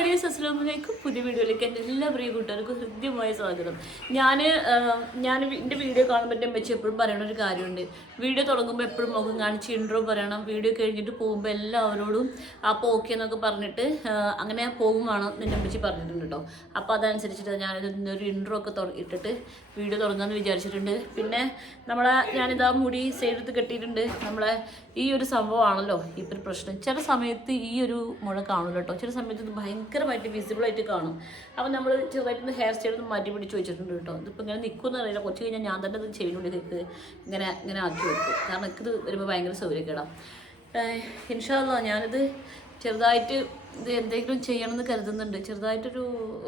Audience അസ്സലാമലൈക്കും. പുതിയ വീഡിയോയിലേക്ക് എൻ്റെ എല്ലാ പ്രിയ കൂട്ടുകാർക്കും ഹൃദ്യമായ സ്വാഗതം. ഞാൻ എൻ്റെ വീഡിയോ കാണുമ്പോൾ എൻ്റെ അമ്മച്ചി എപ്പോഴും പറയണ ഒരു കാര്യമുണ്ട്. വീഡിയോ തുടങ്ങുമ്പോൾ എപ്പോഴും മുഖം കാണിച്ച് ഇൻട്രോ പറയണം. വീഡിയോ കഴിഞ്ഞിട്ട് പോകുമ്പോൾ എല്ലാവരോടും അപ്പോൾ ഓക്കെ എന്നൊക്കെ പറഞ്ഞിട്ട് അങ്ങനെ പോകുമാണ് എൻ്റെ അമ്മച്ചി പറഞ്ഞിട്ടുണ്ട് കേട്ടോ. അപ്പോൾ അതനുസരിച്ചിട്ട് ഞാനിതൊരു ഇൻട്രോ ഒക്കെ ഇട്ടിട്ട് വീഡിയോ തുടങ്ങാമെന്ന് വിചാരിച്ചിട്ടുണ്ട്. പിന്നെ ഞാനിതാ മുടി സൈഡെടുത്ത് കെട്ടിയിട്ടുണ്ട്. നമ്മളെ ഈ ഒരു സംഭവമാണല്ലോ ഇപ്പോൾ ഒരു പ്രശ്നം. ചില സമയത്ത് ഈ ഒരു മുഴ കാണില്ല കേട്ടോ. ചില സമയത്ത് ഇത് ഭയങ്കരമായിട്ട് വിസിബിളായിട്ട് കാണും. അപ്പോൾ നമ്മൾ ചെറുതായിട്ടൊന്ന് ഹെയർ സ്റ്റൈൽ ഒന്ന് മാറ്റി പിടിച്ച് വെച്ചിട്ടുണ്ട് കേട്ടോ. ഇതിപ്പോൾ ഇങ്ങനെ നിൽക്കുമെന്ന് അറിയില്ല. കുറച്ച് കഴിഞ്ഞാൽ ഞാൻ തന്നെ ഇത് ചെവിനുള്ളിലേക്ക് ഇങ്ങനെ ആക്കി വെക്കും. കാരണം ഇത് വരുമ്പോൾ ഭയങ്കര സൗകര്യക്കേടാം. ഇൻഷാ അല്ലാഹ് ഞാനിത് ചെറുതായിട്ട് ഇത് എന്തെങ്കിലും ചെയ്യണമെന്ന് കരുതുന്നുണ്ട്. ചെറുതായിട്ടൊരു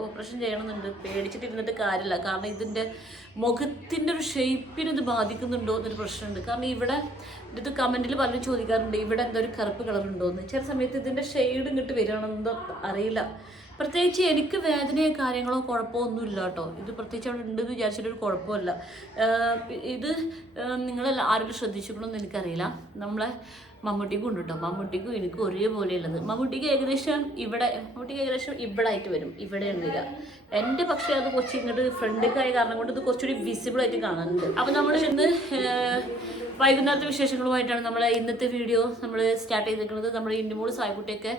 ഓപ്പറേഷൻ ചെയ്യണമെന്നുണ്ട്. പേടിച്ചിട്ടിരുന്നിട്ട് കാര്യമില്ല. കാരണം ഇതിൻ്റെ മുഖത്തിൻ്റെ ഒരു ഷേപ്പിന് ഇത് ബാധിക്കുന്നുണ്ടോ എന്നൊരു പ്രശ്നമുണ്ട്. കാരണം ഇവിടെ ഇത് കമൻറ്റിൽ പലരും ചോദിക്കാറുണ്ട് ഇവിടെ എന്തോ ഒരു കറുപ്പ് കളറുണ്ടോ എന്ന്. ചില സമയത്ത് ഇതിൻ്റെ ഷെയ്ഡ് ഇങ്ങോട്ട് വരികയാണെന്നോ അറിയില്ല. പ്രത്യേകിച്ച് എനിക്ക് വേദനയോ കാര്യങ്ങളോ കുഴപ്പമോ ഒന്നുമില്ല കേട്ടോ. ഇത് പ്രത്യേകിച്ച് അവിടെ ഉണ്ടെന്ന് വിചാരിച്ചിട്ടൊരു കുഴപ്പമില്ല. ഇത് നിങ്ങളെല്ലാം ആരെങ്കിലും ശ്രദ്ധിച്ചിട്ടുണ്ടോ എനിക്കറിയില്ല. നമ്മളെ മമ്മൂട്ടിക്കും ഉണ്ട് കേട്ടോ. മമ്മൂട്ടിക്കും എനിക്കും ഒരേപോലെയുള്ളത്. മമ്മൂട്ടിക്ക് ഏകദേശം ഇവിടെ ആയിട്ട് വരും. ഇവിടെയാണ് വരിക. എൻ്റെ പക്ഷേ അത് കുറച്ച് ഇങ്ങോട്ട് ഫ്രണ്ടിലേക്കായ കാരണം കൊണ്ട് ഇത് കുറച്ചുകൂടി വിസിബിളായിട്ട് കാണാനുണ്ട്. അപ്പോൾ നമ്മൾ ഇന്ന് വൈകുന്നേരത്തെ വിശേഷങ്ങളുമായിട്ടാണ് നമ്മളെ ഇന്നത്തെ വീഡിയോ നമ്മൾ സ്റ്റാർട്ട് ചെയ്തിരിക്കുന്നത്. നമ്മുടെ ഇൻഡിമോൾ സായ്ക്കുട്ടിയൊക്കെ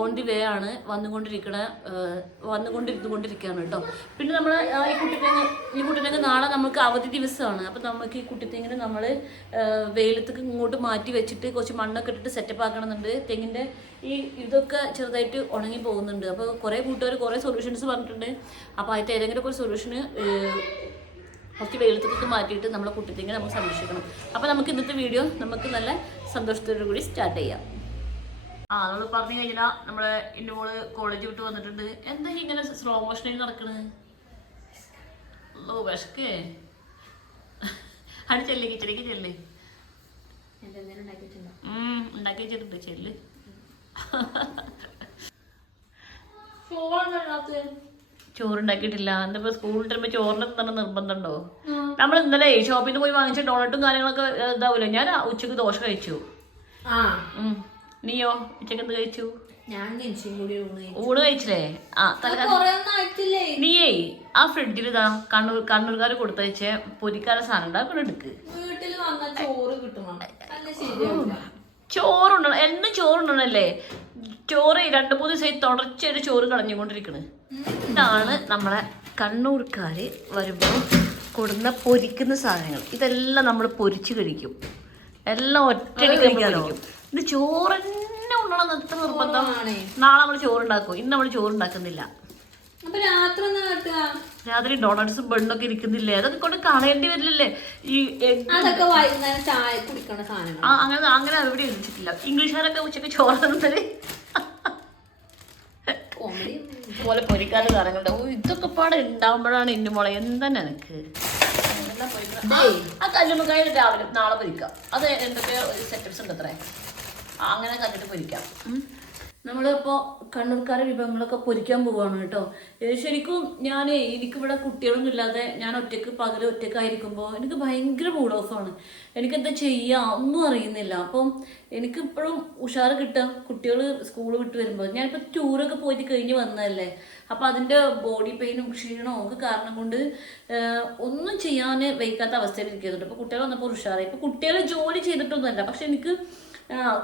ഓൺ ദി വേ ആണ് വന്നുകൊണ്ടിരിക്കുകയാണ് കേട്ടോ. പിന്നെ നമ്മൾ ഈ കുട്ടീനെ നാളെ നമുക്ക് അവധി ദിവസമാണ്. അപ്പോൾ നമുക്ക് ഈ കുട്ടിത്തെങ്ങിനെ നമ്മൾ വെയിലത്തേക്ക് ഇങ്ങോട്ട് മാറ്റി വെച്ചിട്ട് കുറച്ച് മണ്ണൊക്കെ ഇട്ടിട്ട് സെറ്റപ്പ് ആക്കണമെന്നുണ്ട്. തെങ്ങിൻ്റെ ഇതൊക്കെ ചെറുതായിട്ട് ഉണങ്ങി പോകുന്നുണ്ട്. അപ്പോൾ കുറേ കൂട്ടുകാർ കുറേ സൊല്യൂഷൻസ് പറഞ്ഞിട്ടുണ്ട്. അപ്പോൾ അതിൻ്റെ ഏതെങ്കിലും ഒരു സൊല്യൂഷന് കുറച്ച് വെയിലത്തേക്ക് മാറ്റിയിട്ട് നമ്മളെ കുട്ടിത്തെങ്ങിനെ നമുക്ക് സംരക്ഷിക്കണം. അപ്പോൾ നമുക്ക് ഇന്നത്തെ വീഡിയോ നമുക്ക് നല്ല സന്തോഷത്തോടു കൂടി സ്റ്റാർട്ട് ചെയ്യാം. നമ്മൾ പറഞ്ഞു കഴിഞ്ഞാൽ നമ്മളെ എൻ്റെ മോള് കോളേജ് വിട്ട് വന്നിട്ടുണ്ട്. എന്താ ഇങ്ങനെ സ്ലോ മോഷനിൽ നടക്കണത്? വിശക്കേ അത് ചെല്ലേ കിച്ചണിക്ക് ചെല്ലേ ഉണ്ടാക്കി വെച്ചിട്ടുണ്ട്. ചെല്ല് ചോറുണ്ടാക്കിയിട്ടില്ല. എന്താ സ്കൂളിൽ വരുമ്പോൾ ചോറിന് തന്നെ നിർബന്ധമുണ്ടോ? നമ്മൾ ഇന്നലെ ഷോപ്പിൽ നിന്ന് പോയി വാങ്ങിച്ച ഡോണറ്റും കാര്യങ്ങളൊക്കെ ഇതാവൂലോ. ഞാൻ ഉച്ചക്ക് ദോശ കഴിച്ചു. നീയോ ഉച്ചക്ക് എന്ത് കഴിച്ചു? ഊണ് കഴിച്ചില്ലേ? നീയേ ആ ഫ്രിഡ്ജിൽ ഇതാ കണ്ണൂർക്കാർ കൊടുത്തയച്ച പൊരിക്കാല സാധനം ഉണ്ടാക്കണം. എടുക്ക്. ചോറുണ്ടോ? എന്നും ചോറുണ്ടല്ലേ? ചോറ് 2-3 ദിവസമായി തുടർച്ചയായിട്ട് ചോറ് കളഞ്ഞുകൊണ്ടിരിക്കണ്. ഇതാണ് നമ്മളെ കണ്ണൂർക്കാർ വരുമ്പോൾ കൊടുന്ന പൊരിക്കുന്ന സാധനങ്ങൾ. ഇതെല്ലാം നമ്മൾ പൊരിച്ച് കഴിക്കും. എല്ലാം ഒറ്റയ്ക്ക് കഴിക്കാൻ കഴിക്കും. ഇത് ചോറ് തന്നെ ഉണ്ടോന്ന് എത്ര നിർബന്ധം. നാളെ നമ്മൾ ചോറുണ്ടാക്കും. ഇന്ന് നമ്മൾ ചോറുണ്ടാക്കുന്നില്ല. രാത്രി ഡോണറ്റ്സും ബണ്ണൊക്കെ ഇരിക്കുന്നില്ലേ? അതൊക്കെ കൊണ്ട് കളയേണ്ടി വരില്ലല്ലേ? അങ്ങനെ എവിടെ ഇരിച്ചിട്ടില്ല. ഇംഗ്ലീഷുകാരൊക്കെ ഉച്ചക്ക് ചോറുന്നത് പോലെ പൊരിക്കാനും സാധനങ്ങളുടെ ഇതൊക്കെ പാടെ ഉണ്ടാവുമ്പോഴാണ് എൻ്റെ മോളെ എന്താ എനിക്ക് ആ കല്ലുമ്മക്കായ രാവിലെ നാളെ പൊരിക്കാം. അത് എന്തൊക്കെ സെറ്റപ്സ് ഉണ്ട് അത്രേ. അങ്ങനെ കണ്ടിട്ട് പൊരിക്കാം. നമ്മളിപ്പോൾ കണ്ണൂർക്കാരെ വിഭവങ്ങളൊക്കെ പൊരിക്കാൻ പോവുകയാണ് കേട്ടോ. ശരിക്കും എനിക്കിവിടെ കുട്ടികളൊന്നും ഇല്ലാതെ ഞാൻ ഒറ്റക്കായിരിക്കുമ്പോൾ എനിക്ക് ഭയങ്കര മൂഡ് ഓഫാണ്. എനിക്കെന്താ ചെയ്യുക ഒന്നും അറിയുന്നില്ല. അപ്പം എനിക്കിപ്പോഴും ഉഷാറ് കിട്ടുക കുട്ടികൾ സ്കൂൾ വിട്ട് വരുമ്പോൾ. ഞാനിപ്പോൾ ടൂറൊക്കെ പോയിട്ട് കഴിഞ്ഞ് വന്നതല്ലേ. അപ്പം അതിൻ്റെ ബോഡി പെയിനും ക്ഷീണവും ഒക്കെ കാരണം കൊണ്ട് ഒന്നും ചെയ്യാൻ വയ്ക്കാത്ത അവസ്ഥയിൽ ഇരിക്കുന്നുണ്ട്. ഇപ്പോൾ കുട്ടികൾ വന്നപ്പോൾ ഉഷാറായി. ഇപ്പോൾ കുട്ടികൾ ജോലി ചെയ്തിട്ടൊന്നുമല്ല, പക്ഷെ എനിക്ക്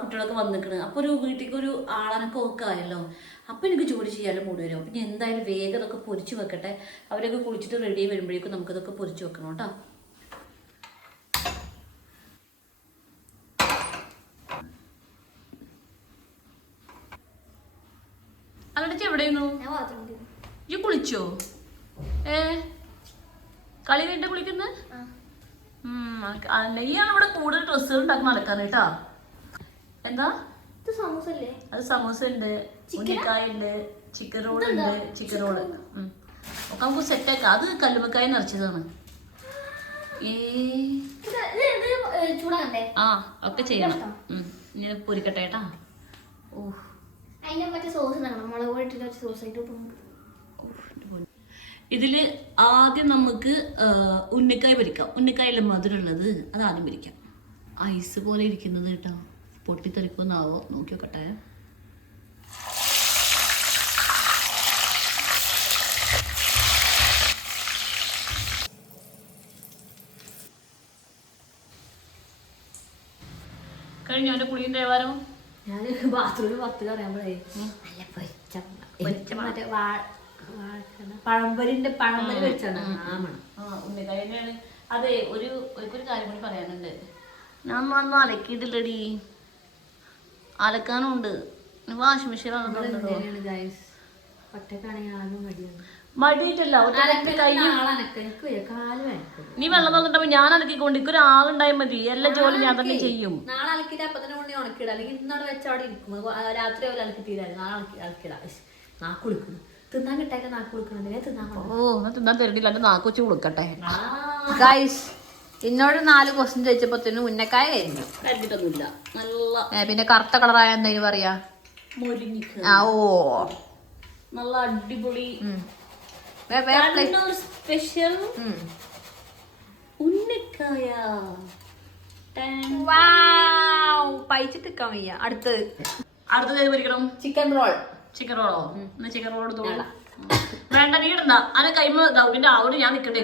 കുട്ടികളൊക്കെ വന്നിക്കണ്. അപ്പോൾ ഒരു വീട്ടിലേക്ക് ഒരു ആളനൊക്കെ ഒക്കെ ആയല്ലോ. അപ്പോൾ എനിക്ക് ജോലി ചെയ്യാനും മൂടി വരും. അപ്പം ഞാൻ എന്തായാലും വേഗം ഇതൊക്കെ പൊരിച്ച് വെക്കട്ടെ. അവരൊക്കെ കുളിച്ചിട്ട് റെഡി ആയി വരുമ്പോഴേക്കും നമുക്കിതൊക്കെ പൊരിച്ച് വെക്കണം കേട്ടോ. അവിടെ എവിടെയായിരുന്നു? ഈ കുളിച്ചോ? കളി കഴിഞ്ഞിട്ട് കുളിക്കുന്നത്? നെയ്യാണ് ഇവിടെ കൂടുതൽ ഡ്രസ്സുകൾ ഉണ്ടാക്കി നടക്കാൻ കേട്ടാ. എന്താ അത്? സമൂസ ഉണ്ട്, ഉണ്ണിക്കായ ഉണ്ട്, ചിക്കൻ റോൾ ഉണ്ട്. ചിക്കൻ റോള് ഒക്കെ നമുക്ക് സെറ്റാക്കാം. അത് കല്ലുമ്മക്കായ നിറച്ചതാണ്. ആ ഒക്കെ ചെയ്യണം. ഇങ്ങനെ പൊരിക്കട്ടെ കേട്ടാ. ഇതില് ആദ്യം നമുക്ക് ഉണ്ണിക്കായ പൊരിക്കാം. ഉണ്ണിക്കായല്ലേ മധുരമുള്ളത്, അത് ആദ്യം പൊരിക്കാം. ഐസ് പോലെ ഇരിക്കുന്നത് കേട്ടോ. പൊട്ടിത്തെറിക്കുന്നാവോ നോക്കി നോക്കട്ടെ. കഴിഞ്ഞു അവന്റെ കുളിയും തേവാരം. ഞാൻ ബാത്റൂമിൽ പത്ത് അറിയാമ്പോഴേ മറ്റേ പഴംപൊരി വെച്ചാണ് ഉണ്ണിക്കായ തന്നെയാണ്. അതെ, ഒരു കാര്യം കൂടി പറയാനുണ്ട്. ഞാൻ വന്ന് അലക്കിയിട്ടില്ലടി, അലക്കാനും ഉണ്ട്. വാഷിംഗ് മെഷീൻ മടിയിട്ടല്ല. നീ വെള്ളം തന്നിട്ടപ്പോ ഞാൻ അലക്കിക്കൊണ്ട് ഒരാളുണ്ടായാൽ മതി. എല്ലാ ജോലി ഞാൻ തന്നെ ചെയ്യും. നാളെ അലക്കിട്ട് അപ്പൊ തന്നെ ഉണ്ണി ഉണക്കിട, അല്ലെങ്കിൽ ഇന്നോട് വെച്ച് അവിടെ ഇരിക്കും. രാത്രി പോലെ അലക്കി തീരാറ്. നാളെ അലക്കിടാ. നാക്ക് കുളിക്കുന്നു, തിന്നാൻ കിട്ടാൻ നാക്ക് കുളിക്കണേ തിന്നാൻ. തിന്നാൻ തരണ്ടില്ല, എന്റെ നാക്ക് വെച്ച് കൊടുക്കട്ടെ. എന്നോട് 4 ക്വസ്റ്റ്യൻ ചോദിച്ചപ്പോത്തിന് ഉന്നക്കായ കഴിഞ്ഞു. കരുതിട്ടൊന്നുമില്ല. നല്ല പിന്നെ കറുത്ത കളറായ എന്താ പറയാ? ഓ നല്ല അടിപൊളി സ്പെഷ്യൽ ഉന്നക്കായ. പൈച്ചിട്ടിക്കാൻ വയ്യ. അടുത്തത് പൊരിക്കണം. ചിക്കൻ റോളോ? ചിക്കൻ റോൾ എടുത്തോളൂ. വേണ്ട, നീ ഇടണ്ട. അനെ കൈമ ഇതിന്റെ ആവോട് ഞാൻ നിക്കണ്ടേ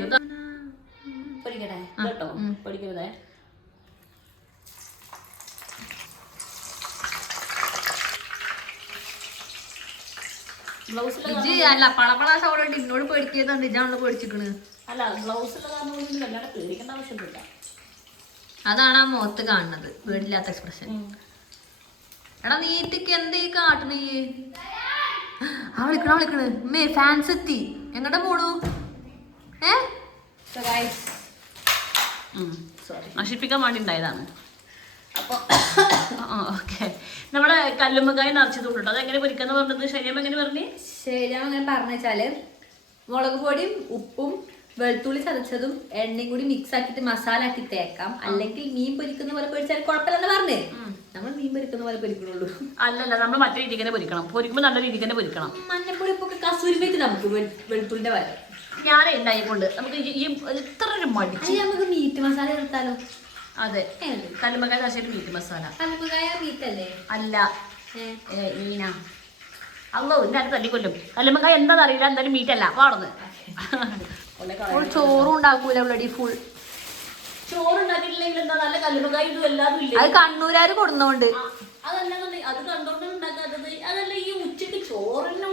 പഠിക്കട്ടെ കേട്ടോ. പഠിക്കരുതേ. അല്ല പളപ്പള സൗണ്ട് ഇന്നോട് പേടിക്കുന്നത് ഇജാണല്ലോ പേടിച്ചിക്കണ്. അല്ല, ബ്ലൗസ് വല്ലാതെ പേടിക്കേണ്ട ആവശ്യമൊന്നുമില്ല. അതാണ് ആ മുഖത്ത് കാണുന്നത്, പേടില്ലാത്ത എക്സ്പ്രഷൻ. എടാ നീറ്റിക്ക് എന്തേ കാട്ടണേ? വിളിക്കണ മേ ഫാൻസ് എത്തി. എങ്ങോട്ടാ പോണു? നശിപ്പിക്കാൻ വേണ്ടി ഉണ്ടായതാണ്. അപ്പൊ ഓക്കെ, നമ്മളെ കല്ലുമ്മക്കായ നിറച്ചത് കൊണ്ടിട്ടോ. അതെങ്ങനെ പൊരിക്കാന്ന് പറഞ്ഞത് ശരിയാ എങ്ങനെ പറഞ്ഞു? ശരിയാ അങ്ങനെ പറഞ്ഞാല് മുളക് പൊടിയും ഉപ്പും വെളുത്തുള്ളി ചതച്ചതും എണ്ണയും കൂടി മിക്സ് ആക്കിയിട്ട് മസാല ആക്കി തേക്കാം. അല്ലെങ്കിൽ മീൻ പൊരിക്കുന്ന പോലെ പൊരിച്ചാൽ കുഴപ്പമില്ലെന്ന് പറഞ്ഞേ. നമ്മൾ മീൻ പൊരിക്കുന്ന പോലെ പൊരിക്കണുള്ളൂ. അല്ലല്ല, നമ്മൾ മറ്റേ രീതിക്ക് തന്നെ പൊരിക്കണം. പൊരിക്കുമ്പോൾ നല്ല രീതിക്ക് തന്നെ പൊരിക്കണം. മഞ്ഞപ്പൊടി ഉപ്പൊക്കെ കസൂരി മേത്തി നമുക്ക് വെളുത്തുള്ളിന്റെ വരെ ഞാനേ ഉണ്ടായിക്കൊണ്ട് നമുക്ക് ഈ ഇത്ര ഒരു മടിച്ച് നമുക്ക് മീറ്റ് മസാല എടുത്താലോ? അതെ, കല്ലുമ്മക്കായ ദശയിൽ മീറ്റ് മസാല. കല്ലുമ്മക്കായ മീറ്റ് അല്ലേ? അല്ല, ഈന. അല്ലോ എന്റെ അടുത്ത് തല്ലിക്കൊല്ലും. കല്ലുമ്മക്കായ എന്താണെന്ന് അറിയില്ല, എന്തായാലും മീറ്റ് അല്ല. പാടുന്നത് ചോറും ഉണ്ടാക്കൂല. ഫുൾ ചോറുണ്ടാക്കിയിട്ടില്ലെങ്കിൽ എന്താ, നല്ല കല്ലുമ്മക്കായ ഇതും എല്ലാതും ഇല്ല. അത് കണ്ണൂരാര് കൊടുന്നോണ്ട്. അതല്ല, അത് കണ്ടോണ്ട് ഉണ്ടാക്കാത്തത്. അതല്ല, ഈ ഉച്ചക്ക് ചോറിനെ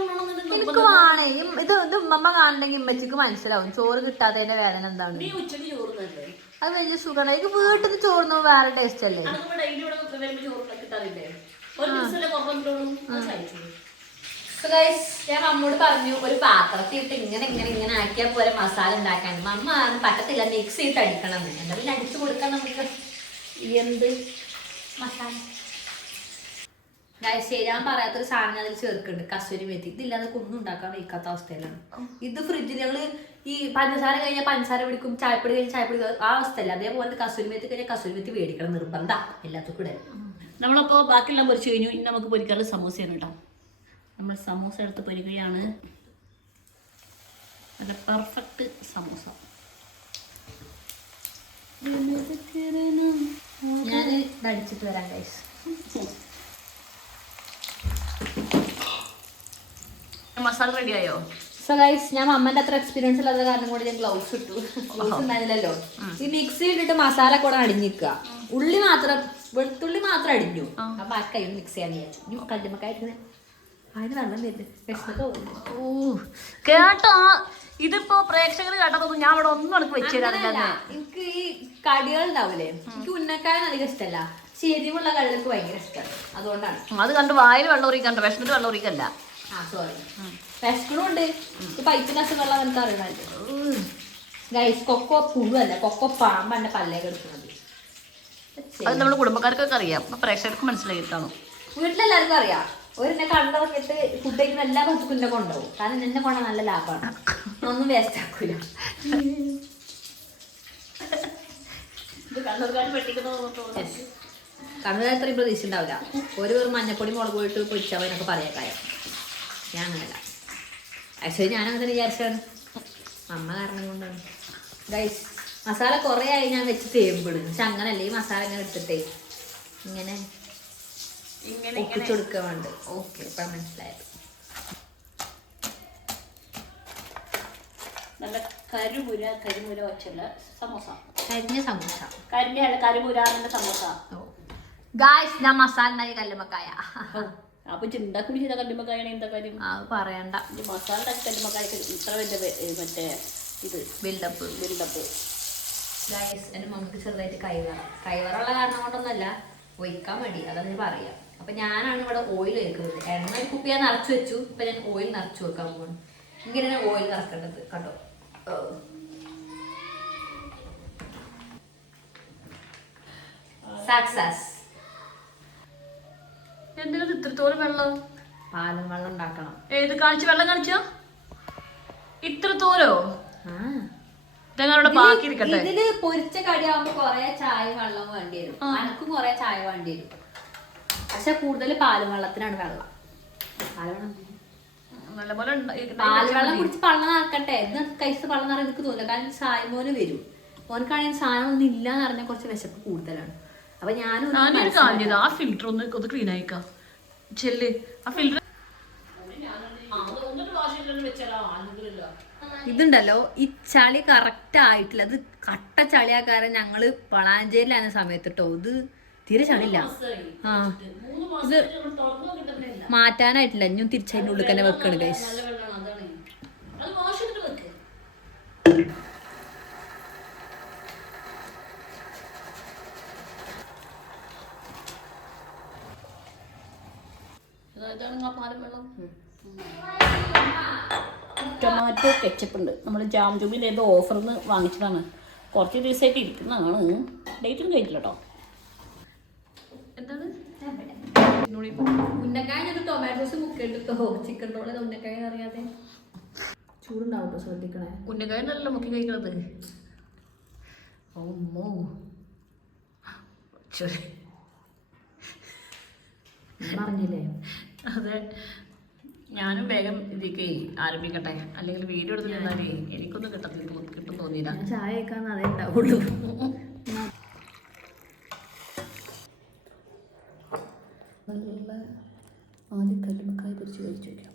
എനിക്ക് വേണേ ഇത് ഉമ്മ കാണണ്ടെങ്കിൽ ഉമ്മച്ചിക്ക് മനസ്സിലാവും ചോറ് കിട്ടാത്തതിന്റെ വേദന എന്താണ്. നീ ഉച്ചക്ക് ചോറ് തന്നെ അത് വലിയ സുഖമാണ്. എനിക്ക് വീട്ടിൽ നിന്ന് ചോറുന്ന വേറെ ടേസ്റ്റ് അല്ലേ? ഞാൻ അമ്മോട് പറഞ്ഞു ഒരു പാത്രത്തിൽ ഇട്ട് ഇങ്ങനെ ആക്കിയാൽ പോലെ മസാല ഉണ്ടാക്കാൻ. അമ്മ പറ്റത്തില്ല, മിക്സ് ചെയ്തിട്ട് അടിക്കണം. എന്താ പിന്നെ അടിച്ചു കൊടുക്കാൻ നമുക്ക് എന്ത് മസാല. ഞാൻ പറയാത്തൊരു സാധനം അതിൽ ചേർക്കുന്നുണ്ട്, കസൂരി മേത്തി. ഇതില്ലാതെ ഒന്നും ഉണ്ടാക്കാൻ വയ്ക്കാത്ത അവസ്ഥയിലാണ്. ഇത് ഫ്രിഡ്ജിൽ ഞങ്ങള് ഈ പഞ്ചസാര കഴിഞ്ഞാൽ പഞ്ചസാര പിടിക്കും, ചായപ്പൊടി കഴിഞ്ഞാൽ ചായപ്പൊടി, ആ അവസ്ഥയല്ല. അതേപോലെ കസൂരി മേത്തി കഴിഞ്ഞാൽ കസൂരി മേത്തി മേടിക്കണം, നിർബന്ധം എല്ലാത്തും കൂടെ. നമ്മളപ്പോൾ ബാക്കിയെല്ലാം പൊരിച്ചു കഴിഞ്ഞു. ഇനി നമുക്ക് പൊരിക്കാനുള്ള സമൂസയാണ് കേട്ടോ. നമ്മൾ സമൂസ എടുത്ത് പൊരിക്കുകയാണ്. നല്ല പെർഫെക്റ്റ് സമൂസ. ഞാൻ അടിച്ചിട്ട് വരാം ഗൈസ്. മസാല റെഡി ആയോ? സോ ഗൈസ്, ഞാൻ അമ്മന്റെ അത്ര എക്സ്പീരിയൻസ് ഇല്ലാത്ത കാരണം കൂടി ഞാൻ ഗ്ലൗസ് ഇട്ടു. ഗ്ലൗസ് ഉണ്ടായിരുന്നല്ലോ. ഈ മിക്സി ഇട്ടിട്ട് മസാല കൂടെ അടിഞ്ഞിക്കുക. ഉള്ളി മാത്രം, വെളുത്തുള്ളി മാത്രം അടിഞ്ഞു. അപ്പൊ ആ കൈ മിക്സ് ചെയ്യാൻ വിചാരിച്ചു. ഇനി കല്ലുമ്മക്കായിട്ട് അതിന് വെള്ളം വരുന്നത് കേട്ടോ. ഇതിപ്പോ പ്രേക്ഷകർ കേട്ടതൊന്നും ഞാൻ ഇവിടെ ഒന്നും എനിക്ക് വെച്ച് തരാറില്ല. എനിക്ക് ഈ കടികൾ ഉണ്ടാവില്ലേ, എനിക്ക് ഉന്നക്കായ അധികം ഇഷ്ടമല്ല. ശരിയുള്ള കള്ളക്ക് ഭയങ്കര ഇഷ്ടമാണ്. അതുകൊണ്ടാണ് അത് കണ്ട് വായിൽ വെള്ളം ഉറിക്കണ്ട, വിഷമിട്ട് വെള്ളം ഉറിക്കല്ല. സോറി, വിഷമമുണ്ട്. പൈപ്പിന് അസുഖമുള്ള നമുക്ക് അറിയണല്ലോ ഗൈസ്. കൊക്കോ പുഴുവല്ല, കൊക്കോ പാമ്പന്റെ പല്ലേക്ക് എടുക്കുന്നത്. അത് നമ്മുടെ കുടുംബക്കാർക്കൊക്കെ അറിയാം, പ്രേക്ഷകർക്ക് മനസ്സിലായിട്ടാണോ? വീട്ടിലെല്ലാവർക്കും അറിയാം. എന്നെ കണ്ടതൊക്കെ ഫുഡ് കഴിക്കുന്ന എല്ലാ ദിവസവും എന്നെ കൊണ്ടുപോകും. കാരണം എന്നെ കൊണ്ട നല്ല ലാഭമാണ്, ഒന്നും വേസ്റ്റ് ആക്കൂല. കണ്ണൂർ അത്രയും പ്രതീക്ഷ ഉണ്ടാവില്ല. ഒരു മഞ്ഞപ്പൊടി മുളക് പോയിട്ട് പൊരിച്ചവനൊക്കെ പറയാക്കായ. ഞാൻ അങ്ങനല്ല. ആക്ച്വലി ഞാൻ അങ്ങനെ തന്നെ വിചാരിച്ചാണ്, അമ്മ കാരണം കൊണ്ടാണ്. ഗൈസ്, മസാല കുറേ ആയി ഞാൻ വെച്ച് തേമ്പിടും. പക്ഷെ അങ്ങനല്ലേ, ഈ മസാല ഇങ്ങനെ എടുത്തിട്ടേ ഇങ്ങനെ ഒപ്പിച്ചെടുക്കുക വേണ്ട. ഓക്കെ, ഇപ്പം മനസ്സിലായത്. നല്ല കരിമുര വച്ചുള്ള സമോസ. കരിഞ്ഞ സമോസ, കരിഞ്ഞ കരിമുരാറിന്റെ സമോസ. ഗായ്സ് ഞാൻ മസാല ഉണ്ടാക്കി കല്ലുമ്മക്കായ. അപ്പൊ ചിണ്ടാക്കുടി ചെയ്ത കല്ലുമ്മക്കായാണ് എന്താ കാര്യം? അത് പറയണ്ട. മസാല ഉണ്ടാക്കി കല്ലുമ്മക്കായ്ക്ക് ഇത്ര വലിയ മറ്റേ ഇത് ബിൽഡപ്പ്. ഗായ്സ് എൻ്റെ മമ്മിക്ക് ചെറുതായിട്ട് കൈവറുള്ള കാരണം കൊണ്ടൊന്നല്ല, ഒഴിക്കാൻ മടി, അതാണ് ഞാൻ പറയാം. അപ്പൊ ഞാനാണ് ഇവിടെ ഓയിൽ ഒഴിക്കുന്നത്. എണ്ണ ഒരു കുപ്പി ഞാൻ നിറച്ചു വെച്ചു. ഇപ്പൊ ഞാൻ ഓയിൽ നിറച്ചു വെക്കാൻ പോകുന്നു. ഇങ്ങനെയാണ് ഓയിൽ നിറക്കേണ്ടത് കേട്ടോ. സക്സസ്. എന്തിനാ ഇത്രത്തോളം വെള്ളം? പാലും വെള്ളം ഉണ്ടാക്കണം. ഏത് കാണിച്ച വെള്ളം കാണിച്ച ഇത്രത്തോലോ? ബാക്കി ഇരിക്കട്ടെ. ഇതില് പൊരിച്ച കടിയാവുമ്പോ കൊറേ ചായ വെള്ളം വേണ്ടി വരും. അനക്കും കൊറേ ചായ വേണ്ടി വരും. പക്ഷെ കൂടുതൽ പാലും വെള്ളത്തിനാണ് വെള്ളം. പാൽവെള്ളം കുടിച്ച് പള്ളം നടക്കട്ടെ. ഇത് കഴിച്ച് പള്ളം നിറയെ എനിക്ക് തോന്നില്ല. കാരണം സായ്മോന് വരും. ഓനക്കാണെങ്കിൽ സാധനം ഒന്നും ഇല്ലാന്ന് പറഞ്ഞാൽ കുറച്ച് വിശപ്പ് കൂടുതലാണ്. അപ്പൊ ഞാനൊരു ആ ഫിൽറ്റർ ഒന്ന് ക്ലീൻ ആയിക്കാം. ചെല്ല് ആ ഫിൽറ്റർ. ഇതുണ്ടല്ലോ, ഈ ചളി കറക്റ്റ് ആയിട്ടില്ല. അത് കട്ട ചളിയാക്കാരൻ ഞങ്ങള് വളാഞ്ചേരിലായിരുന്ന സമയത്ത് കേട്ടോ. ഇത് തീരെ ചളിയില്ല. ഇത് മാറ്റാനായിട്ടില്ല. ഇനിയും തിരിച്ചതിൻ്റെ ഉള്ളിൽ തന്നെ വെക്കണ് ഗൈസ്. ടൊമാറ്റോ കെച്ചപ്പ് ഉണ്ട്. നമ്മൾ ജാം ജൂബിൽ ഏതോ ഓഫറിന്ന് വാങ്ങിച്ചതാണ്. കുറച്ച് ദിവസമായിട്ട് ഇരിക്കുന്നതാണ്. ഡേറ്റും കഴിഞ്ഞില്ല കേട്ടോ. എന്താണ് ഉന്നക്കായ? ടൊമാറ്റോ സോസ് മുക്കിട്ടോ ചിക്കൻ റോള്. ഉന്നക്കായ അറിയാതെ ചൂടുണ്ടാവും, ശ്രദ്ധിക്കണേ. ഉന്നക്കായ നല്ല മുക്കി കഴിക്കണത്. പറഞ്ഞില്ലേ? അതെ, ഞാനും വേഗം ഇതിലേക്ക് ആരംഭിക്കട്ടെ. അല്ലെങ്കിൽ വീഡിയോ എടുത്ത് നിന്നാലേ എനിക്കൊന്നും കിട്ടും തോന്നിയില്ല. ചായ കഴിക്കാന്ന് അതേ ഉണ്ടാവുള്ളൂ. നല്ല ആദ്യം കല്ലുമ്മക്കായ പൊരിച്ച് കഴിച്ചു വയ്ക്കാം.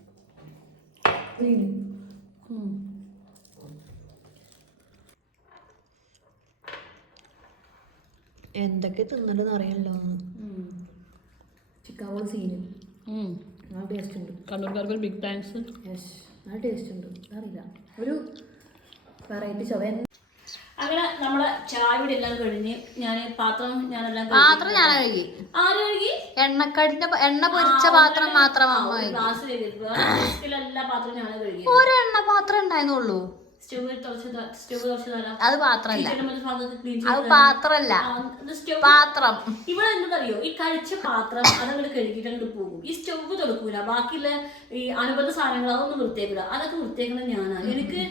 എന്തൊക്കെ തിന്നണ്ടെന്ന് അറിയല്ലോ. ചിക്കൻ റോൾ സീന് നല്ല ടേസ്റ്റ് ഉണ്ട്. കണ്ണൂർക്കാർക്ക് ബിഗ് താങ്ക്സ്. യെസ്, നല്ല ടേസ്റ്റ് ഉണ്ട്. അറിയില്ല, ഒരു വെറൈറ്റി ചൊവ. അങ്ങനെ നമ്മളെ ചായ ഇവിടെ എല്ലാം കഴിഞ്ഞ് ഞാൻ പാത്രം ഞാനെല്ലാം കഴുകി. ആര് കഴുകി? എണ്ണ പൊരിച്ച പാത്രം മാത്രം ഗ്ലാസ് എല്ലാ പാത്രം ഞാൻ കഴുകി. ഒരു എണ്ണ പാത്രം ഉണ്ടായിരുന്നുള്ളൂ. അത് പാത്രല്ല, അത് പാത്രല്ല, പാത്രം. ഇവിടെ എന്താണെന്നറിയോ, ഈ കഴിച്ച പാത്രം അതങ്ങോട്ട് കഴുകിയിട്ട് അങ്ങോട്ട് പോകും. ഈ സ്റ്റവ് തുറക്കൂല. ബാക്കിയുള്ള ഈ അനുബന്ധ സാധനങ്ങൾ അതൊന്നും വൃത്തിയാക്കില്ല. അതൊക്കെ വൃത്തിയാക്കുന്നത് ഞാനാണ്. എനിക്ക്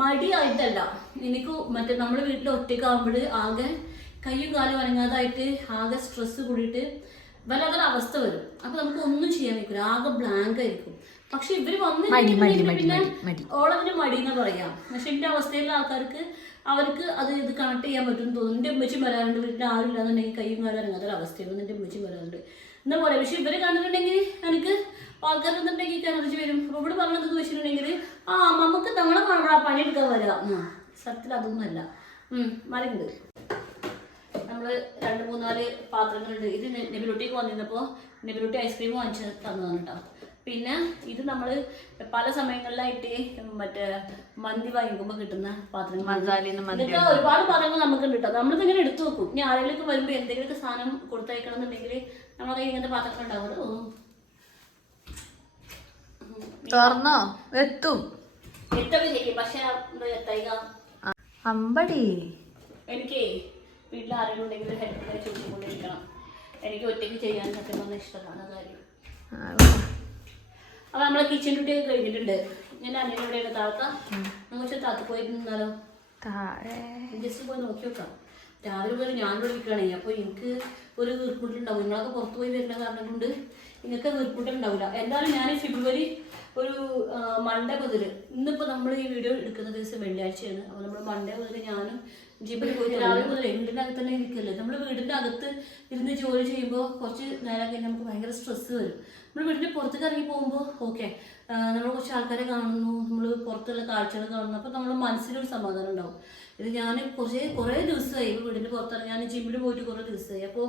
മടിയായിട്ടല്ല, എനിക്ക് മറ്റേ നമ്മുടെ വീട്ടിൽ ഒറ്റയ്ക്കാവുമ്പോൾ ആകെ കയ്യും കാലും അനങ്ങാതായിട്ട് ആകെ സ്ട്രെസ് കൂടിയിട്ട് വല്ലാത്തൊരു അവസ്ഥ വരും. അപ്പൊ നമുക്ക് ഒന്നും ചെയ്യാൻ പറ്റില്ല, ആകെ ബ്ലാങ്ക് ആയിരിക്കും. പക്ഷെ ഇവര് വന്ന് പിന്നെ ഓളതിന് മടി എന്ന് പറയാം. പക്ഷെ എന്റെ അവസ്ഥയിലുള്ള ആൾക്കാർക്ക് അവർക്ക് അത് ഇത് കണക്ട് ചെയ്യാൻ പറ്റും തോന്നുന്നു. എന്റെ ഉമ്മച്ചും വരാറുണ്ട്. വീട്ടിൽ ആരും ഇല്ലാന്നുണ്ടെങ്കിൽ കയ്യും കാലം അനങ്ങാത്തൊരു അവസ്ഥയായിരുന്നു. എന്റെ ഉമ്മച്ചും വരാറുണ്ട് എന്നാ പറയാം. പക്ഷെ ഇവര് കണ്ടിട്ടുണ്ടെങ്കിൽ എനിക്ക് ആൾക്കാർ വന്നിട്ടുണ്ടെങ്കിൽ എനർജി വരും. അപ്പൊ ഇവിടെ പറഞ്ഞത് വെച്ചിട്ടുണ്ടെങ്കിൽ നമുക്ക് നമ്മളെ പണിയെടുക്കാൻ വരാം. സത്യത്തിൽ അതൊന്നുമല്ല. മരണ്ട് നമ്മള് 2-3-4 പാത്രങ്ങളുണ്ട്. ഇത് നെബിലൂട്ടിക്ക് വന്നിരുന്നപ്പോൾ നെബിലൂട്ടി ഐസ്ക്രീം വാങ്ങിച്ച് തന്നതാണ് കേട്ടോ. പിന്നെ ഇത് നമ്മൾ പല സമയങ്ങളിലായിട്ട് മറ്റേ മന്തി വാങ്ങിക്കുമ്പോൾ കിട്ടുന്ന പാത്രങ്ങൾ. ഇതൊക്കെ ഒരുപാട് പാത്രങ്ങൾ നമുക്കുണ്ട് കേട്ടോ. നമ്മളിതിങ്ങനെ എടുത്തു വെക്കും. ഇനി ആരെങ്കിലൊക്കെ വരുമ്പോൾ എന്തെങ്കിലുമൊക്കെ സാധനം കൊടുത്തയക്കണം എന്നുണ്ടെങ്കിൽ നമ്മളെ ഇങ്ങനത്തെ പാത്രങ്ങൾ ഉണ്ടാവുമല്ലോ. തുറന്നോ എത്തും എത്തൊക്കെ ചെയ്യും. പക്ഷെ എത്തൈക അമ്പടി എനിക്ക് വീട്ടിൽ ആരെങ്കിലും ഉണ്ടെങ്കിൽ ഹെൽപ്പിനെ ചോദിച്ചുകൊണ്ടിരിക്കണം. എനിക്ക് ഒറ്റയ്ക്ക് ചെയ്യാൻ സത്യം പറഞ്ഞ ഇഷ്ടമാണ് കാര്യം. അപ്പൊ നമ്മളെ കിച്ചൺ ഡ്യൂട്ടി ഒക്കെ കഴിഞ്ഞിട്ടുണ്ട്. ഞാൻ അനിയനോടെയാണ് താഴത്ത. നമുക്ക് താത്ത് പോയി നിന്നാലോ? ജസ്റ്റ് പോയി നോക്കി നോക്കാം. രാവിലെ പോയി ഞാനിവിടെ ഇരിക്കുകയാണേ. അപ്പോൾ എനിക്ക് ഒരു വീർപ്പുട്ടുണ്ടാവും. നിങ്ങളൊക്കെ പുറത്ത് പോയി വരുന്ന കാരണം കൊണ്ട് നിങ്ങൾക്ക് വീർപ്പുട്ടുണ്ടാവില്ല. എന്തായാലും ഞാൻ ഫെബ്രുവരി ഒരു മൺഡേ മുതൽ, ഇന്നിപ്പോൾ നമ്മൾ ഈ വീഡിയോ എടുക്കുന്ന ദിവസം വെള്ളിയാഴ്ചയാണ്. അപ്പോൾ നമ്മൾ മൺഡേ മുതൽ ഞാനും ജിമ്മിൽ പോയിട്ട് രാവിലെ മുതൽ വീടിൻ്റെ അകത്ത് തന്നെ ഇരിക്കല്ലേ. നമ്മൾ വീടിൻ്റെ അകത്ത് ഇരുന്ന് ജോലി ചെയ്യുമ്പോൾ കുറച്ച് നേരം കഴിഞ്ഞാൽ നമുക്ക് ഭയങ്കര സ്ട്രെസ്സ് വരും. നമ്മൾ വീടിൻ്റെ പുറത്തേക്ക് ഇറങ്ങി പോകുമ്പോൾ ഓക്കെ നമ്മൾ കുറച്ച് ആൾക്കാരെ കാണുന്നു, നമ്മൾ പുറത്തുള്ള കാഴ്ചകൾ കാണുന്നു, അപ്പോൾ നമ്മുടെ മനസ്സിലൊരു സമാധാനം ഉണ്ടാവും. ഇത് ഞാൻ കുറേ ദിവസമായി വീടിൻ്റെ പുറത്തിറങ്ങി, ഞാൻ ജിമ്മിൽ പോയിട്ട് കുറേ ദിവസമായി. അപ്പോൾ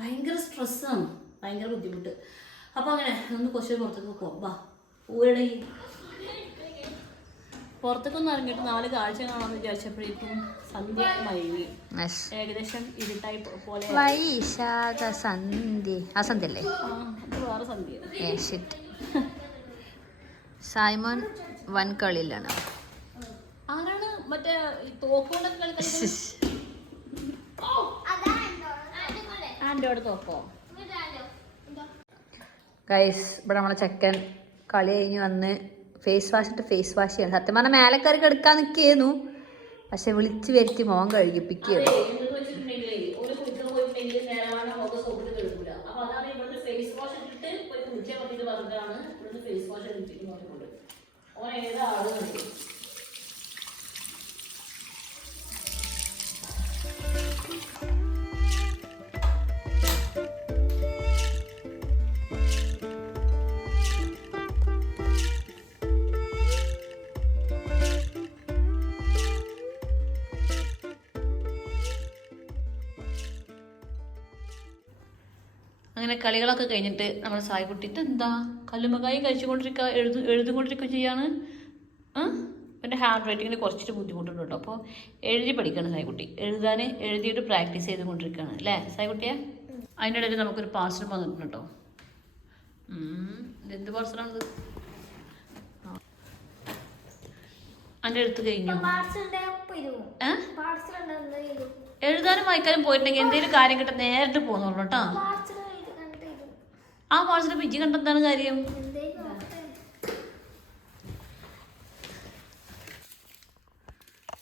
ഭയങ്കര സ്ട്രെസ്സാണ്, ഭയങ്കര ബുദ്ധിമുട്ട്. അപ്പോൾ അങ്ങനെ ഒന്ന് കുറച്ച് പുറത്തേക്ക് പോകാം. വാ ഊരടേ പുറത്തേക്കൊന്ന് ഇറങ്ങിയിട്ട് 4 കാഴ്ച കാണാമെന്ന് വിചാരിച്ചപ്പോഴേക്കും സന്ധ്യ മയങ്ങി. ഏകദേശം ഇരുട്ടായി പോലെ. വൈശാഖ സന്ധ്യ ആ സന്ധ്യ അല്ലേ? അത് വേറെ സന്ധ്യ. സൈമൺ വൻ കളിയിലാണ്. ആരാണ് മറ്റേ തോക്കോണ്ടൊക്കെ കളിക്കുന്നത്? ആൻ്റോടെ തോക്കോ? ഗൈസ് ഇവിടെ നമ്മളെ ചെക്കൻ കളി കഴിഞ്ഞ് വന്ന് ഫേസ് വാഷ് ഇട്ട് ഫേസ് വാഷ് ചെയ്യണം. സത്യം പറഞ്ഞാൽ മേലക്കറി എടുക്കാൻ നിൽക്കുന്നു, പക്ഷെ വിളിച്ച് വരുത്തി മോൻ കഴുകിപ്പിക്കുകയാണ്. അങ്ങനെ കളികളൊക്കെ കഴിഞ്ഞിട്ട് നമ്മൾ സായിക്കുട്ടിട്ട് എന്താ കല്ലുമക്കായി കഴിച്ചുകൊണ്ടിരിക്കുക, എഴുതുകൊണ്ടിരിക്കുക ചെയ്യാണ്. എൻ്റെ ഹാൻഡ് റൈറ്റിങ്ങിന് കുറച്ചിട്ട് ബുദ്ധിമുട്ടുണ്ട് കേട്ടോ. അപ്പോൾ എഴുതി പഠിക്കണം സായിക്കുട്ടി, എഴുതിയിട്ട് പ്രാക്ടീസ് ചെയ്തുകൊണ്ടിരിക്കുകയാണ് അല്ലേ സായിക്കുട്ടിയെ? അതിൻ്റെ ഇടയിൽ നമുക്കൊരു പാർസൽ വന്നിട്ടുണ്ട് കേട്ടോ. ഇതെന്ത് പാർസലാണിത്? അതിൻ്റെ അടുത്ത് കഴിഞ്ഞു. എഴുതാനും വായിക്കാനും പോയിട്ടുണ്ടെങ്കിൽ എന്തെങ്കിലും കാര്യം കിട്ടാൻ നേരിട്ട് പോകുന്നുള്ളൂ കേട്ടോ. ആ പാർസൽ പിജി കണ്ടെന്താണ് കാര്യം?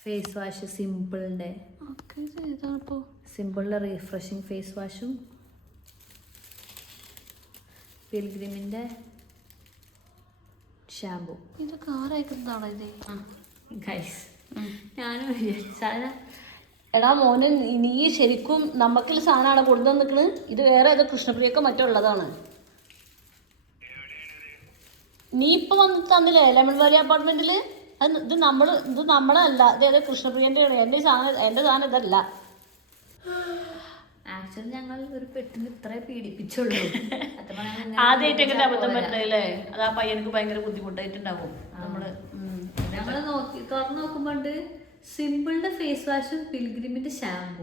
ഫേസ് വാഷ് സിമ്പിളിൻ്റെ സിമ്പിളിലെ റീഫ്രഷിങ് ഫേസ് വാഷും പിൽഗ്രിമിൻ്റെ ഷാമ്പു. ഇതൊക്കെ ആരായിക്കുന്നതാണോ ഇത്? ഗൈസ് ഞാനും വിചാരിച്ചാൽ എടാ മോനെ, നീ ശരിക്കും നമുക്കിൽ സാധനമാണ് കൊടുത്തു നിൽക്കുന്നത്. ഇത് വേറെ ഏതോ കൃഷ്ണപ്രിയൊക്കെ മറ്റുള്ളതാണ്. നീ ഇപ്പൊ വന്നിട്ട് തന്നില്ലേ ലെമൺ വാലി അപ്പാർട്ട്മെന്റിൽ? ഇത് നമ്മളല്ല, ഇത് ഏതോ കൃഷ്ണപ്രിയന്റെ. എൻ്റെ സാധനം ഇതല്ല. ആക്ച്വലി ഞങ്ങൾ ഒരു പെട്ടിന് ഇത്രേ പീഡിപ്പിച്ചുള്ളൂ. ആദ്യമായിട്ടൊക്കെ അബദ്ധം പറ്റണല്ലേ? അത് ആ പയ്യനക്ക് ഭയങ്കര ബുദ്ധിമുട്ടായിട്ടുണ്ടാവും. ഞങ്ങള് തുറന്നു നോക്കുമ്പോണ്ട് സിമ്പിളിന്റെ ഫേസ് വാഷും പിൽഗ്രിമിന്റെ ഷാമ്പു.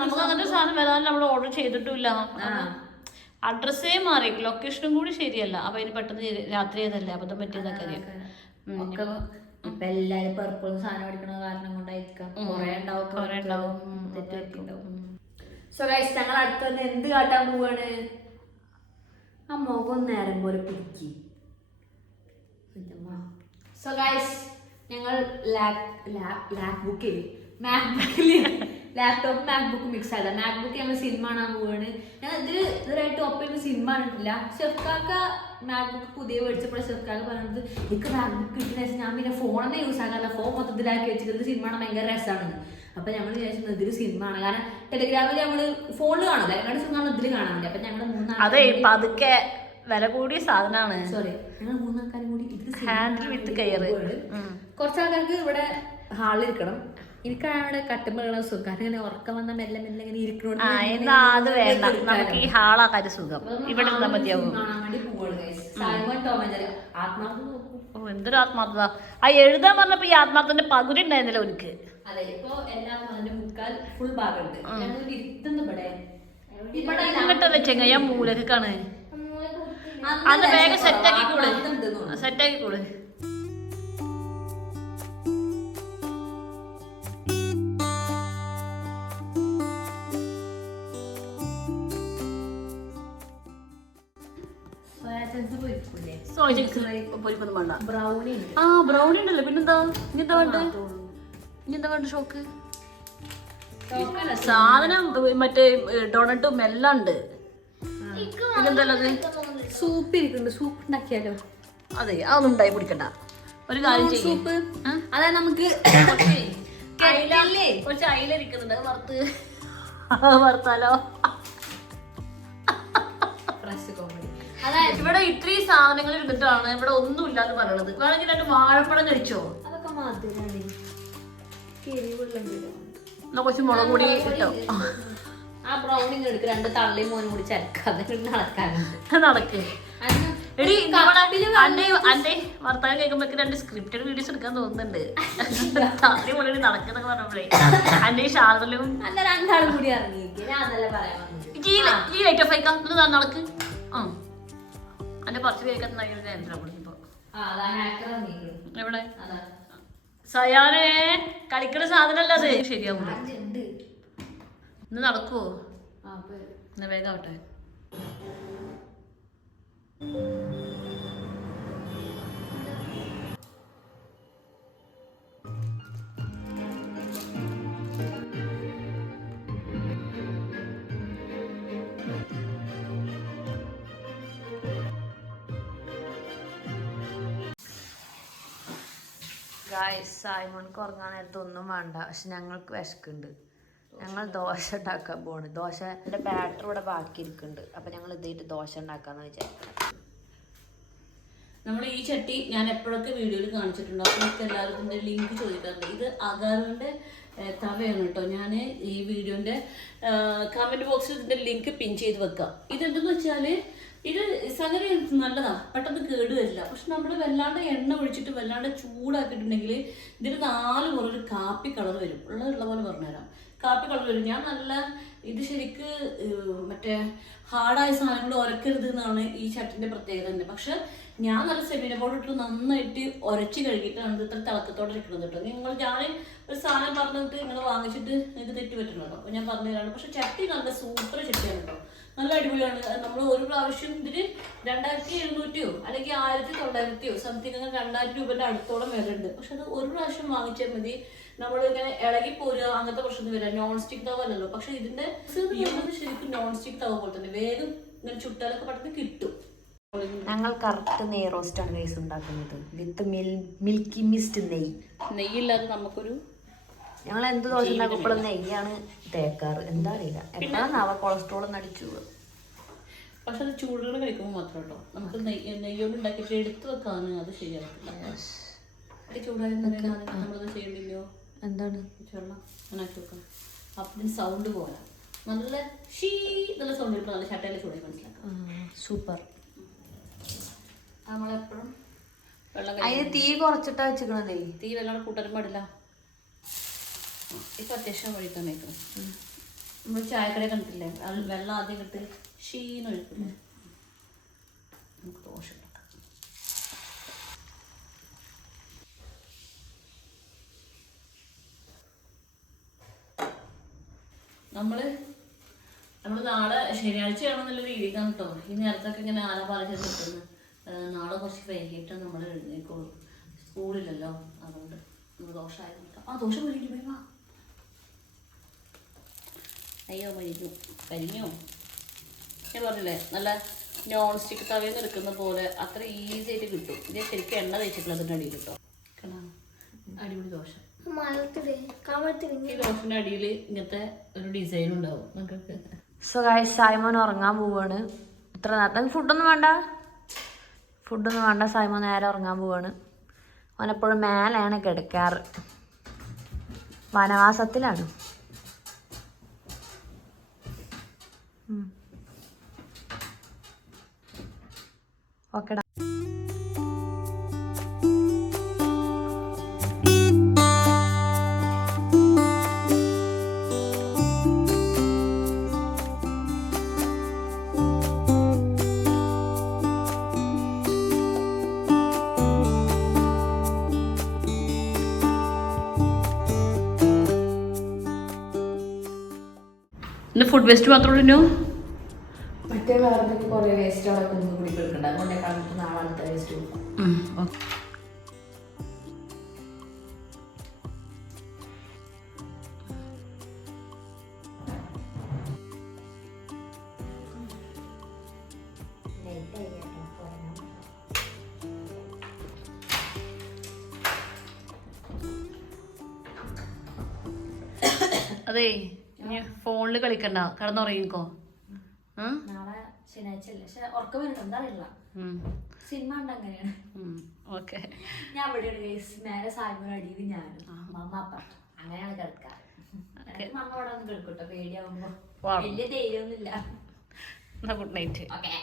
നമുക്ക് അങ്ങനത്തെ സാധനം വരാൻ നമ്മൾ ഓർഡർ ചെയ്തിട്ടില്ല. അഡ്രസ്സേ മാറി, ലൊക്കേഷനും കൂടി ശരിയല്ല. അപ്പൊ അതിന് പെട്ടെന്ന് രാത്രി ചെയ്തല്ലേ അബദ്ധം പറ്റിയതൊക്കെ അറിയാം. ഇപ്പൊ എല്ലാരും പെർപ്പിളും സാധനം പഠിക്കണ കാരണം കൊണ്ടായിരിക്കാം കുറെ ഉണ്ടാവും. സോ ഗൈസ് ഞങ്ങൾ അടുത്ത് എന്ത് കാട്ടാൻ പോവാണ്? ആ മുഖം നേരം പോലെ പിടിക്കി. സോ ഗൈസ് ഞങ്ങൾ ലാപ്ടോപ്പ് മാക്ബുക്ക് മിക്സ് ആയതാ. മാക്ബുക്ക് ഞങ്ങൾ സിനിമ കാണാൻ പോവാണ്. ഞങ്ങൾ ഇതിലായിട്ട് ഒപ്പം സിനിമ കണ്ടിട്ടില്ല. ഷെഫ്കാക്ക മാക്ബുക്ക് പുതിയ മേടിച്ചപ്പോൾ ഷെഫ്കാക്ക പറഞ്ഞത് എനിക്ക് മാക്ബുക്ക് കിട്ടിയ ശേഷം ഞാൻ പിന്നെ ഫോണൊന്നും യൂസ് ആക്കാറില്ല, ഫോൺ മൊത്തത്തിലാക്കി വെച്ചിട്ട് സിനിമ കാണാൻ ഭയങ്കര രസമാണ്. അപ്പൊ ഞങ്ങൾ വിചാരിച്ചത് ഇതിൽ സിനിമ ആണ്. കാരണം ടെലിഗ്രാമിൽ നമ്മള് ഫോണിൽ കാണാം, ഞങ്ങളുടെ സിനിമ ഇതിൽ കാണാറുണ്ട്. അപ്പൊ ഞങ്ങൾ അതെ പതുക്കെ വില കൂടിയ സാധനമാണ്. സോറി ഞങ്ങൾ മൂന്നാൾക്കാരും കൂടി ഹാൻഡിൽ വിത്ത് കയറ്. കുറച്ചാൾക്കാർക്ക് ഇവിടെ ഹാളിൽ ഇരിക്കണം. എനിക്കാണ് ഇവിടെ കട്ടുമ്പോഴുള്ള സുഖം. ഇങ്ങനെ ഉറക്കം വന്ന മെല്ലെ മെല്ലെ ഇങ്ങനെ ഇരിക്കണോണ്ട് അത് വേണ്ട, നമുക്ക് ഈ ഹാളാക്കാര് സുഖം ഇവിടെ ഇരുന്നാൽ മതിയാവും. എന്തൊരു ആത്മാർത്ഥത! ആ എഴുതാൻ പറഞ്ഞപ്പോ ഈ ആത്മാർത്ഥന്റെ പകുതി ഉണ്ടായിരുന്നില്ല എനിക്ക്. അതെ ഇപ്പൊ എല്ലാം മുക്കാൽ ഫുൾ ഭാഗമുണ്ട്. ഇങ്ങോട്ടല്ലേ ചെങ്ങയ്യ മൂലക്കാണ്. അത് വേഗം സെറ്റാക്കി കൂടെ, സെറ്റാക്കി കൂടെ. ബ്രൗണി ഉണ്ടല്ലോ. പിന്നെന്താ ഇനിന്താ വേണ്ട? ഷോക്ക് സാധനം മറ്റേ ഡോണട്ടും എല്ലാം ഉണ്ട്. പിന്നെന്തല്ലത് സൂപ്പ് ഇരിക്കുന്നുണ്ട്, സൂപ്പ് ഉണ്ടാക്കിയാലോ? അതെ, അതൊന്നും ഉണ്ടായി കുടിക്കണ്ട. ഒരു കാര്യം ചെയ്യും, സൂപ്പ് അതായത് നമുക്ക് കുറച്ച് അയില ഇരിക്കുന്നുണ്ട്, അത് വറുത്താലോ? അതായത് ഇവിടെ ഇത്രയും സാധനങ്ങൾ ഇരുന്നിട്ടാണ് ഇവിടെ ഒന്നും ഇല്ലാന്ന് പറയണത്. വേണമെങ്കിൽ 2 വാഴപ്പഴം കഴിച്ചോ? അതൊക്കെ മധുരാണ്. എന്നാ കുറച്ച് മുളക് പൊടി ഇട്ടോ. ആ ബ്രൗണി എടുക്ക്, 2 തള്ളിയും മോനും കൂടി ചരക്കാതെ നടക്കാനുണ്ട്. നടക്ക് എടി. അന്റെ വർത്താനം കേൾക്കുമ്പോ 2 സ്ക്രിപ്റ്റഡ് വീഡിയോസ് എടുക്കാൻ തോന്നുന്നുണ്ട്. തള്ളി മുളകി നടക്കുന്നൊക്കെ പറഞ്ഞപ്പോഴേ അന്റെ ഷാറിലും അല്ല 2 ആളും കൂടി ഇറങ്ങിയിരിക്കും. ഞാൻ അതല്ലേ പറയാൻ ഈ ലൈറ്റ് ഓഫ് ആയിക്കാം. നടക്ക്. അന്റെ കുറച്ച് കേൾക്കാൻ എവിടെ സയാനെ കളിക്കണ സാധനല്ല അത്. ശരിയാവും. ഇന്ന് നടക്കുവോ? എന്നാ വേഗം ആവട്ടെ. സൈമോൾക്ക് ഉറങ്ങാൻ നേരത്തെ ഒന്നും വേണ്ട, പക്ഷെ ഞങ്ങൾക്ക് വിശക്കുണ്ട്. ഞങ്ങൾ ദോശ ഉണ്ടാക്കാൻ പോണ്. ദോശൻ്റെ ബാറ്റർ ഇവിടെ ബാക്കി ഇരിക്കുന്നുണ്ട്. അപ്പം ഞങ്ങൾ ഇതായിട്ട് ദോശ ഉണ്ടാക്കാന്ന് വിചാരിക്കുന്നത്. നമ്മൾ ഈ ചട്ടി ഞാൻ എപ്പോഴൊക്കെ വീഡിയോയിൽ കാണിച്ചിട്ടുണ്ട്. അപ്പോൾ എനിക്ക് എല്ലാവർക്കും ഇതിൻ്റെ ലിങ്ക് ചോദിക്കാറുണ്ട്. ഇത് അഗാറിൻ്റെ തവയാണ് കേട്ടോ. ഞാൻ ഈ വീഡിയോൻ്റെ കമൻറ്റ് ബോക്സിൽ ഇതിൻ്റെ ലിങ്ക് പിൻ ചെയ്ത് വെക്കാം. ഇതെന്തെന്ന് വെച്ചാൽ ഇത് സംഗതി നല്ലതാ, പെട്ടെന്ന് കേടുവരില്ല. പക്ഷെ നമ്മൾ വല്ലാണ്ട് എണ്ണ ഒഴിച്ചിട്ട് വല്ലാണ്ട് ചൂടാക്കിയിട്ടുണ്ടെങ്കിൽ ഇതിന് 4 മുറ ഒരു കാപ്പി കളർ വരും. ഉള്ള പോലെ പറഞ്ഞുതരാം. കാപ്പി കളർ വരും. ഞാൻ നല്ല ഇത് ശരിക്ക് മറ്റേ ഹാർഡായ സാധനങ്ങൾ ഉരക്കരുത് എന്നാണ് ഈ ചട്ടിൻ്റെ പ്രത്യേകത തന്നെ. പക്ഷെ ഞാൻ നല്ല സെമീന പൗഡർ ഇട്ട് നന്നായിട്ട് ഉരച്ച് കഴുകിയിട്ടാണ് ഇത് ഇത്ര തിളക്കത്തോടെ ഇരിക്കുന്നത് കേട്ടോ. ഞാൻ ഒരു സാധനം പറഞ്ഞിട്ട് നിങ്ങൾ വാങ്ങിച്ചിട്ട് നിങ്ങൾക്ക് തെറ്റ് പറ്റുന്നുണ്ടോ? അപ്പോൾ ഞാൻ പറഞ്ഞു തരാണ്. പക്ഷെ ചട്ടി നല്ല സൂപ്പർ ചട്ടിയാണ് കേട്ടോ, നല്ല അടിപൊളിയാണ്. നമ്മൾ ഒരു പ്രാവശ്യം ഇതിന് 2700 അല്ലെങ്കിൽ 1900 സംതിങ്, അങ്ങനെ 2000 രൂപയുടെ അടുത്തോളം വിലയുണ്ട്. പക്ഷെ അത് ഒരു പ്രാവശ്യം വാങ്ങിച്ചാൽ മതി. നമ്മൾ ഇങ്ങനെ ഇളകി പോരുക അങ്ങനത്തെ പ്രശ്നം വരിക. നോൺ സ്റ്റിക്ക് തവ അല്ലല്ലോ. പക്ഷെ ഇതിന്റെ ശരിക്കും നോൺ സ്റ്റിക്ക് തവ പോലെ തന്നെ വേഗം ഇങ്ങനെ ചുട്ടാലൊക്കെ പെട്ടെന്ന് കിട്ടും. ഞങ്ങൾ കറക്റ്റ് നെയ് റോസ്റ്റാണ് ഗൈസ് ഉണ്ടാക്കുന്നത് വിത്ത് മിൽക്കി മിസ്റ്റ് നെയ്യില്ലാതെ നമുക്കൊരു ഞങ്ങൾ എന്ത് ദോശ ഉണ്ടാക്കുമ്പോഴും നെയ്യാണ് തേക്കാറ്. എന്താ അറിയില്ല, എപ്പോഴാണ് കൊളസ്ട്രോൾ ഒന്ന് അടിച്ചു. പക്ഷെ അത് ചൂടുകൾ കഴിക്കുമ്പോൾ മാത്രം കേട്ടോ. നമുക്ക് നെയ്യോണ്ട് ഉണ്ടാക്കിയിട്ട് എടുത്തു വെക്കാന്ന് അത് ശരിയാകത്തില്ല. ചൂടായി നമ്മളത് ചെയ്യണ്ടില്ലോ. എന്താണ് വെള്ളം അങ്ങനാക്കി വെക്കണം. അപ്പം സൗണ്ട് പോരാ, നല്ല നല്ല സൗണ്ട് കിട്ടും. നല്ല ചട്ടയിലെ ചൂടായി മനസ്സിലാക്കാം. സൂപ്പർ. നമ്മളെപ്പോഴും വെള്ളം അതിന് തീ കുറച്ചിട്ടാ വെച്ചിക്കണതേ. തീ വെള്ളം കൂട്ടാനും പാടില്ല. ഇപ്പം അത്യാവശ്യം ഒഴിക്കാൻ വയ്ക്കണം. നമ്മൾ ചായക്കടയിൽ കണ്ടിട്ടില്ലേ, അത് വെള്ളം ആദ്യം ഇട്ട് ഷീന്ന് ഒഴിക്കില്ലേ. നമുക്ക് ദോശ ഉണ്ടാക്കാം. നമ്മൾ നാളെ ശനിയാഴ്ചയാണെന്നുള്ള രീതിക്കാണ് കേട്ടോ. ഈ നേരത്തൊക്കെ ഇങ്ങനെ ആല പറഞ്ഞ് കിട്ടുന്നത്. നാളെ കുറച്ച് വൈകിട്ട് നമ്മൾ എഴുന്നേക്കുള്ളൂ, സ്കൂളിലല്ലോ. അതുകൊണ്ട് നമ്മൾ ദോശ ആയിരുന്നു. ദോശ കഴിക്കും. വേവാ. അയ്യോ കരിഞ്ഞോ. ഞാൻ പറഞ്ഞില്ലേ, നല്ല നോൺ സ്റ്റിക്ക് തവയിൽ നിന്ന് എടുക്കുന്ന പോലെ അത്ര ഈസി ആയിട്ട് കിട്ടും. ഇത് ശരിക്കും എണ്ണ തേച്ചിട്ടുള്ള അതിൻ്റെ അടിയിൽ കിട്ടും. അടിപൊളി ദോശ. ഈ ദോശൻ്റെ അടിയിൽ ഇങ്ങനത്തെ ഒരു ഡിസൈൻ ഉണ്ടാവും നിങ്ങൾക്ക്. സോ ഗൈസ്, സൈമോൻ ഉറങ്ങാൻ പോവാണ്. ഇത്ര നേരത്തെ ഫുഡൊന്നും വേണ്ട. സൈമോൻ നേരെ ഉറങ്ങാൻ പോവാണ്. അവനെപ്പോഴും മേലെയാണ് കിടക്കാറ്. വനവാസത്തിലാണ്. ഓക്കെടാ. ഇന്ന് ഫുഡ് വേസ്റ്റ് മാത്രമേ ഉള്ളൂ. മറ്റേ വേറെ കുറേ വേസ്റ്റുകളൊക്കെ ഒന്ന് കൂടി കൊടുക്കണ്ട. അതുകൊണ്ടേ കളഞ്ഞിട്ട് നാളെ അടുത്ത വേസ്റ്റ് കൊടുക്കാം. അതേ ഇനി ഫോണിൽ കളിക്കണ്ട കിടന്നുറങ്ങിക്കോ. നാളെ ശനിയാഴ്ച അല്ലേ, പക്ഷെ ഉറക്കം വരുന്നുണ്ട്, എന്താ അറിയില്ല. സിനിമ ഉണ്ട് അങ്ങനെയാണ്. ഓക്കെ. ഞാൻ ഇവിടെയാണ് ഗൈസ്, മേലെ സായ്മ അടിയിൽ ഞാനും മമ്മ അപ്പം അങ്ങനെയാണ് കിടക്കാറ്. മമ്മ ഇവിടെ ഒന്ന് കിടക്കൂട്ടോ, പേടിയാവുമ്പോ. വലിയ ധൈര്യമൊന്നുമില്ല. Good night. ഓക്കെ.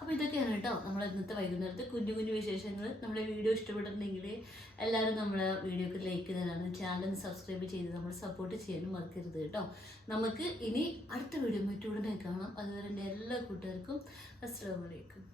അപ്പോൾ ഇതൊക്കെയാണ് കേട്ടോ നമ്മളെ ഇന്നത്തെ വൈകുന്നേരത്തെ കുഞ്ഞു കുഞ്ഞു വിശേഷങ്ങൾ. നമ്മുടെ വീഡിയോ ഇഷ്ടപ്പെട്ടിട്ടുണ്ടെങ്കിൽ എല്ലാവരും നമ്മളെ വീഡിയോക്ക് ലൈക്ക് തരാനും ചാനൽ സബ്സ്ക്രൈബ് ചെയ്ത് നമ്മൾ സപ്പോർട്ട് ചെയ്യാനും മറക്കരുത് കേട്ടോ. നമുക്ക് ഇനി അടുത്ത വീഡിയോ മറ്റുടനെ കാണാം. അതുവരെ എൻ്റെ എല്ലാ കൂട്ടുകാർക്കും അസ്സലാമു അലൈക്കും.